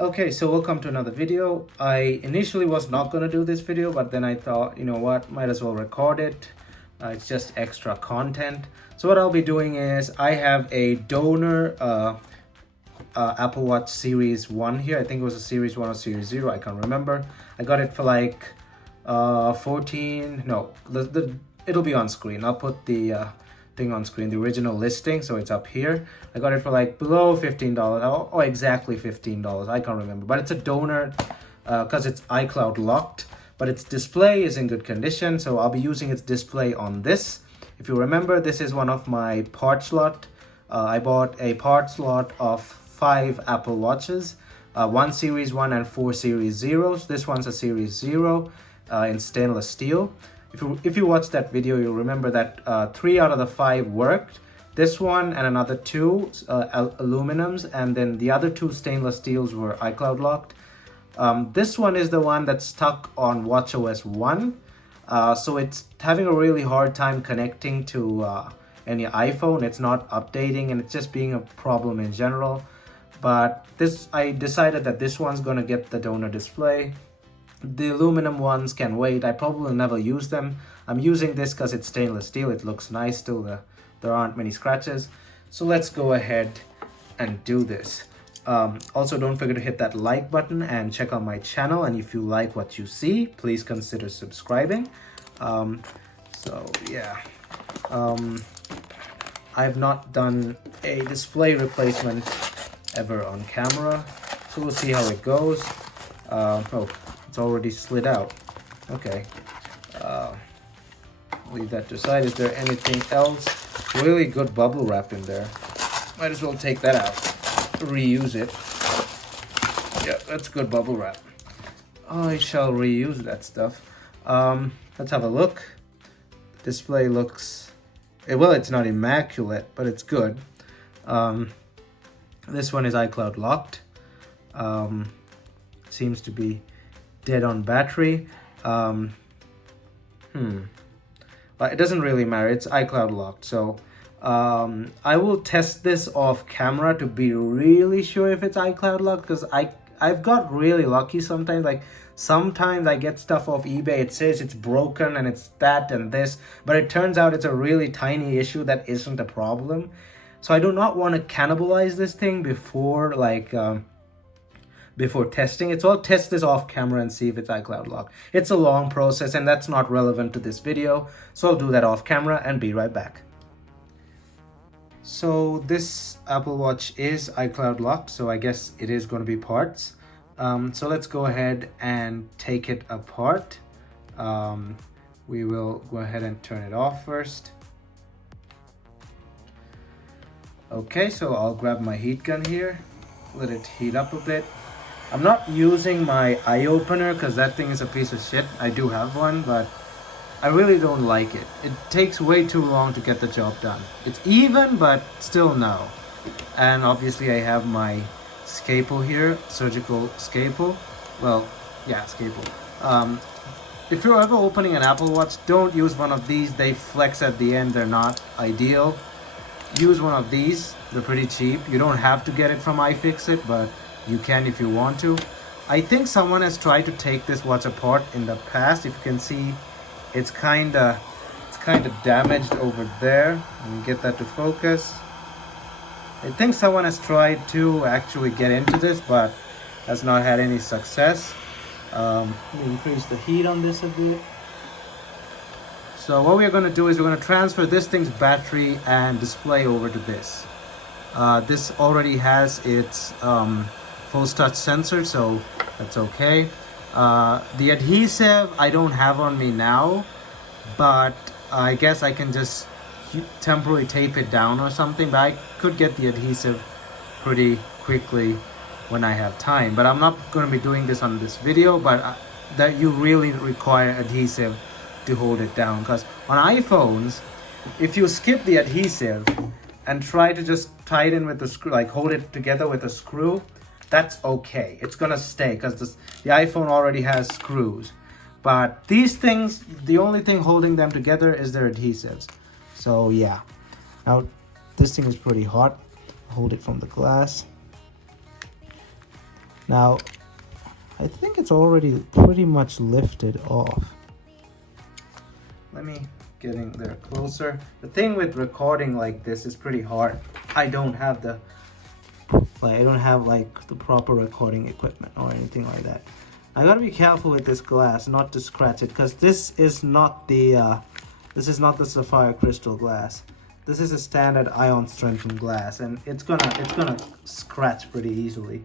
Okay, so welcome to another video. I initially was not going to do this video, but then I thought, you know what, might as well record it. It's just extra content. So what I'll be doing is I have a donor Apple Watch Series 1 here. I think it was a Series 1 or Series 0, I can't remember. I got it for like 14, no, it'll be on screen. I'll put the thing on screen, the original listing, so it's up here. I got it for like below $15, or exactly $15, I can't remember, but it's a donor because it's iCloud locked, but its display is in good condition, so I'll be using its display on this. If you remember, this is one of my part slot. I bought a part slot of 5 Apple Watches, 1 Series 1 and 4 Series Zeros. This one's a Series 0 in stainless steel. If you watched that video, you'll remember that 3 out of the 5 worked. This one and another 2 aluminums, and then the other 2 stainless steels were iCloud locked. This one is the one that's stuck on watchOS 1. So it's having a really hard time connecting to any iPhone. It's not updating, and it's just being a problem in general. But I decided that this one's gonna get the donor display. The aluminum ones can wait. I probably never use them. I'm using this because it's stainless steel. It looks nice still. There aren't many scratches. So let's go ahead and do this. Also, don't forget to hit that like button and check out my channel. And if you like what you see, please consider subscribing. So yeah, I've not done a display replacement ever on camera. So we'll see how it goes. Oh, it's already slid out. Okay. Leave that to side. Is there anything else? Really good bubble wrap in there. Might as well take that out. Reuse it. Yeah, that's good bubble wrap. I shall reuse that stuff. Let's have a look. Display looks... well, it's not immaculate, but it's good. This one is iCloud locked. Seems to be dead on battery. But it doesn't really matter. It's iCloud locked. So I will test this off camera to be really sure if it's iCloud locked, because I've got really lucky sometimes. Like sometimes I get stuff off eBay, it says it's broken and it's that and this, but it turns out it's a really tiny issue that isn't a problem. So I do not want to cannibalize this thing before before testing it. So I'll test this off camera and see if it's iCloud locked. It's a long process and that's not relevant to this video. So I'll do that off camera and be right back. So this Apple Watch is iCloud locked, so I guess it is going to be parts. So let's go ahead and take it apart. We will go ahead and turn it off first. Okay, so I'll grab my heat gun here, let it heat up a bit. I'm not using my eye opener because that thing is a piece of shit. I do have one, but I really don't like it. It takes way too long to get the job done. It's even, but still no. And obviously I have my scalpel here, surgical scalpel. Well, yeah, scalpel. If you're ever opening an Apple Watch, don't use one of these. They flex at the end, they're not ideal. Use one of these, they're pretty cheap. You don't have to get it from iFixit, but you can if you want to. I think someone has tried to take this watch apart in the past. If you can see, it's kind of damaged over there. Let me get that to focus. I think someone has tried to actually get into this, but has not had any success. Let me increase the heat on this a bit. So what we're going to do is we're going to transfer this thing's battery and display over to this. This already has its pulse touch sensor, so that's okay. The adhesive I don't have on me now, but I guess I can just temporarily tape it down or something, but I could get the adhesive pretty quickly when I have time. But I'm not going to be doing this on this video, but that you really require adhesive to hold it down, because on iPhones, if you skip the adhesive and try to just tie it in with the screw, like hold it together with a screw, that's okay. It's gonna stay because the iPhone already has screws. But these things, the only thing holding them together is their adhesives. So yeah. Now this thing is pretty hot. Hold it from the glass. Now, I think it's already pretty much lifted off. Let me get in there closer. The thing with recording like this is pretty hard. I don't have the proper recording equipment or anything like that. I gotta be careful with this glass not to scratch it, because this is not the sapphire crystal glass. This is a standard ion strengthened glass, and it's gonna scratch pretty easily.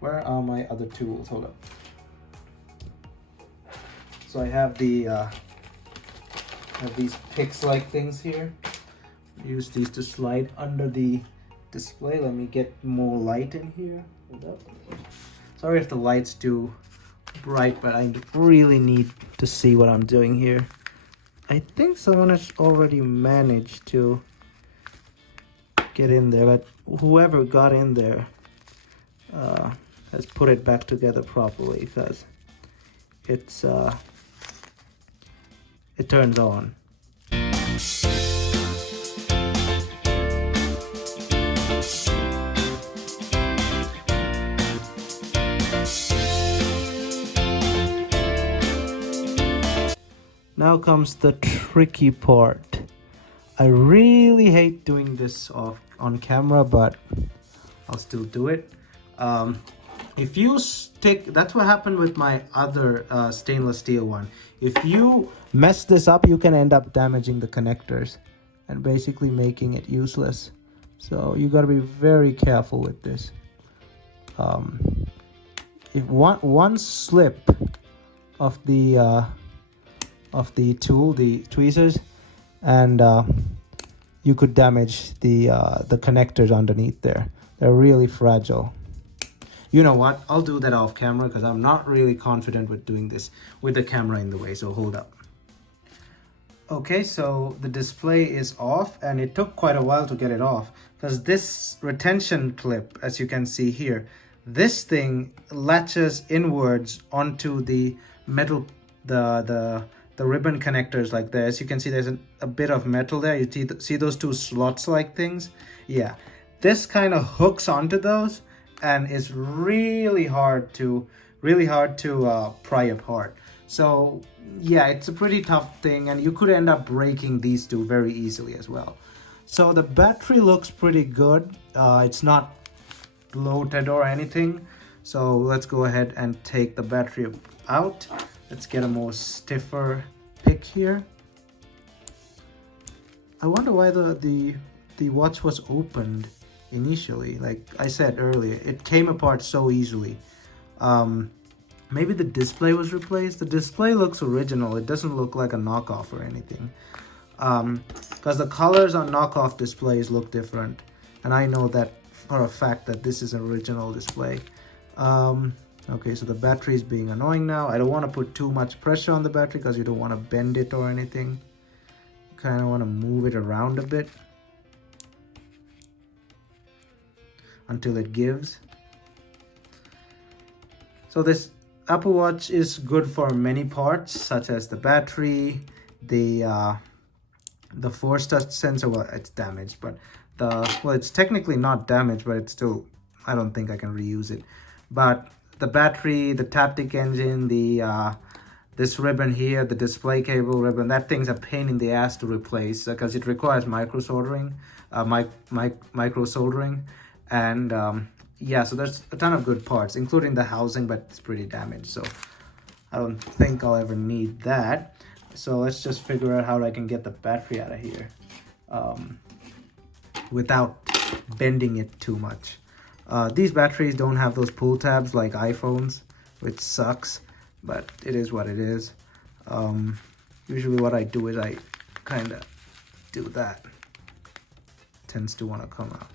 Where are my other tools? Hold up. So I have these picks-like things here. Use these to slide under the display. Let me get more light in here. Hold up. Sorry if the light's too bright, but I really need to see what I'm doing here. I think someone has already managed to get in there, but whoever got in there has put it back together properly, because it's it turns on. Now comes the tricky part. I really hate doing this on camera, but I'll still do it. If you stick, that's what happened with my other stainless steel one. If you mess this up, you can end up damaging the connectors and basically making it useless. So you got to be very careful with this. If one slip of the tool, the tweezers, and you could damage the connectors underneath there. They're really fragile. You know what? I'll do that off camera, because I'm not really confident with doing this with the camera in the way, so hold up. Okay, so the display is off, and it took quite a while to get it off, because this retention clip, as you can see here, this thing latches inwards onto the metal, the ribbon connectors like this. As you can see, there's a bit of metal there. You see those two slots like things? Yeah, this kind of hooks onto those, and it's really hard to pry apart. So yeah, it's a pretty tough thing, and you could end up breaking these two very easily as well. So the battery looks pretty good. It's not bloated or anything. So let's go ahead and take the battery out. Let's get a more stiffer pick here. I wonder why the watch was opened initially. Like I said earlier, it came apart so easily. Maybe the display was replaced. The display looks original. It doesn't look like a knockoff or anything. Because the colors on knockoff displays look different. And I know that for a fact that this is an original display. Okay, so the battery is being annoying now. I don't want to put too much pressure on the battery, because you don't want to bend it or anything. You kind of want to move it around a bit until it gives. So this Apple Watch is good for many parts, such as the battery, the force touch sensor. Well, it's damaged, but it's technically not damaged, but it's still, I don't think I can reuse it. But the battery, the Taptic engine, this ribbon here, the display cable ribbon, that thing's a pain in the ass to replace, because it requires micro soldering, and yeah, so there's a ton of good parts, including the housing, but it's pretty damaged, so I don't think I'll ever need that. So let's just figure out how I can get the battery out of here without bending it too much. These batteries don't have those pull tabs like iPhones, which sucks, but it is what it is. Usually what I do is I kind of do that. Tends to want to come out.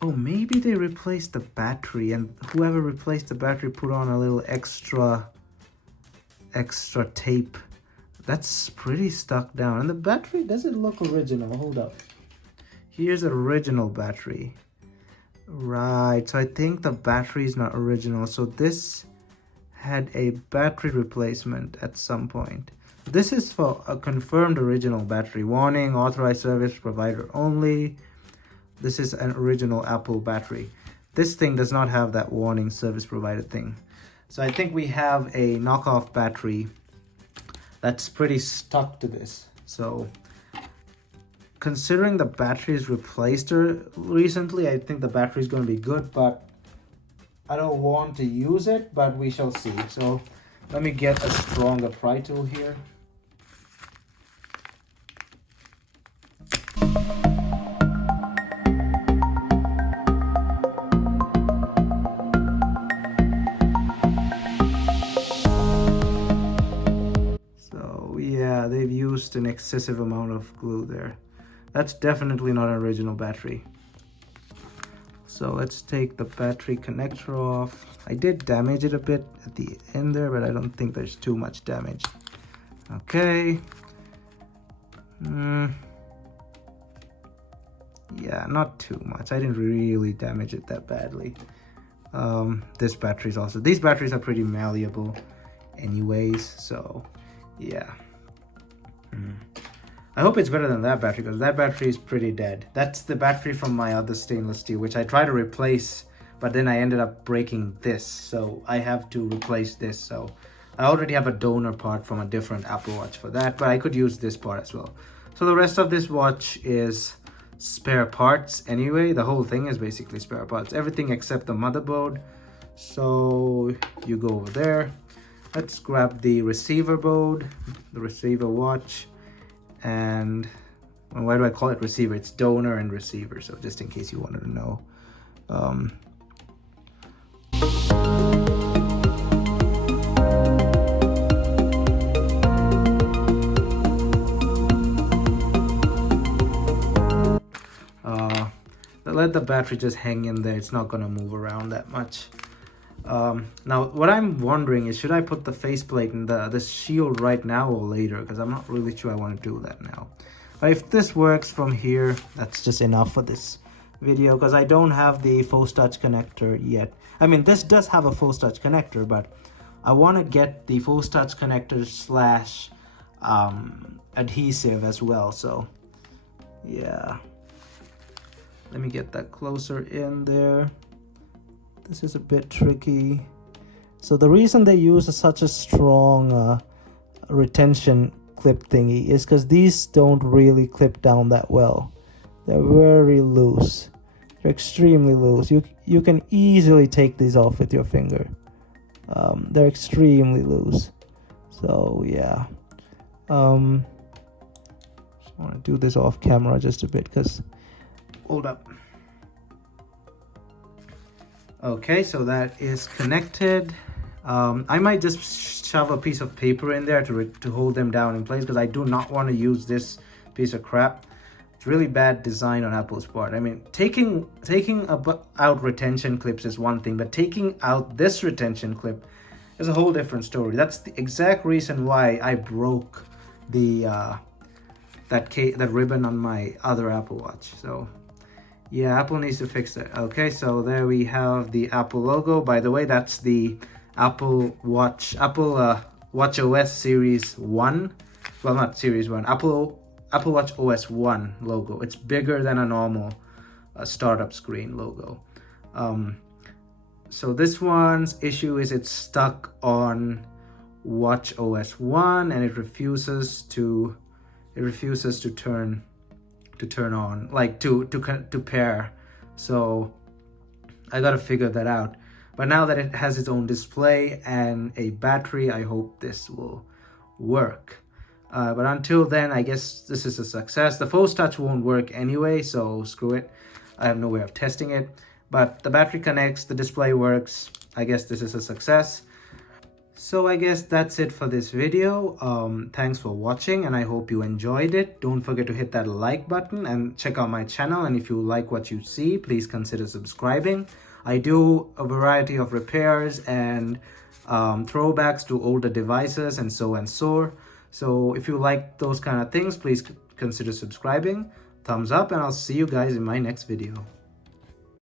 Oh, maybe they replaced the battery, and whoever replaced the battery put on a little extra tape. That's pretty stuck down. And the battery, does it look original? Hold up. Here's the original battery. Right, so I think the battery is not original. So this had a battery replacement at some point. This is for a confirmed original battery. Warning, authorized service provider only. This is an original Apple battery. this thing does not have that warning service provider thing. So I think we have a knockoff battery that's pretty stuck to this. So considering the batteries replaced her recently, I think the battery is going to be good, but I don't want to use it, but we shall see. So let me get a stronger pry tool here. So yeah, they've used an excessive amount of glue there. That's definitely not an original battery. So let's take the battery connector off. I did damage it a bit at the end there, but I don't think there's too much damage. Okay. Yeah, not too much. I didn't really damage it that badly. This battery's also, these batteries are pretty malleable anyways, so yeah. I hope it's better than that battery, because that battery is pretty dead. That's the battery from my other stainless steel, which I tried to replace, but then I ended up breaking this, so I have to replace this. So I already have a donor part from a different Apple Watch for that, but I could use this part as well. So the rest of this watch is spare parts anyway. The whole thing is basically spare parts, everything except the motherboard. So you go over there. Let's grab the receiver board, the receiver watch. And why do I call it receiver? It's donor and receiver, so just in case you wanted to know. Let the battery just hang in there. It's not gonna move around that much. Now what I'm wondering is, should I put the faceplate and the shield right now or later, because I'm not really sure I want to do that now. But if this works from here, that's just enough for this video, because I don't have the Force Touch connector yet. I mean, this does have a Force Touch connector, but I want to get the Force Touch connector slash adhesive as well. So yeah, let me get that closer in there. This is a bit tricky. So the reason they use such a strong retention clip thingy is because these don't really clip down that well. They're very loose. They're extremely loose. You can easily take these off with your finger. They're extremely loose. So yeah. Just want to do this off camera just a bit, because hold up. Okay, so that is connected. I might just shove a piece of paper in there to hold them down in place, because I do not want to use this piece of crap. It's really bad design on Apple's part. I mean, taking out retention clips is one thing, but taking out this retention clip is a whole different story. That's the exact reason why I broke the that ribbon on my other Apple Watch. So yeah, Apple needs to fix that. Okay, so there we have the Apple logo. By the way, that's the Apple Watch OS Series 1. Well, not Series 1. Apple Watch OS 1 logo. It's bigger than a normal startup screen logo. So this one's issue is it's stuck on Watch OS 1, and it refuses to turn on, like to pair. So I gotta figure that out. But now that it has its own display and a battery, I hope this will work. But until then, I guess this is a success. The Force Touch won't work anyway, so screw it. I have no way of testing it. But the battery connects, the display works. I guess this is a success. So I guess that's it for this video. Thanks for watching, and I hope you enjoyed it. Don't forget to hit that like button and check out my channel. And if you like what you see, please consider subscribing. I do a variety of repairs and throwbacks to older devices and so and so. So if you like those kind of things, please consider subscribing. Thumbs up, and I'll see you guys in my next video.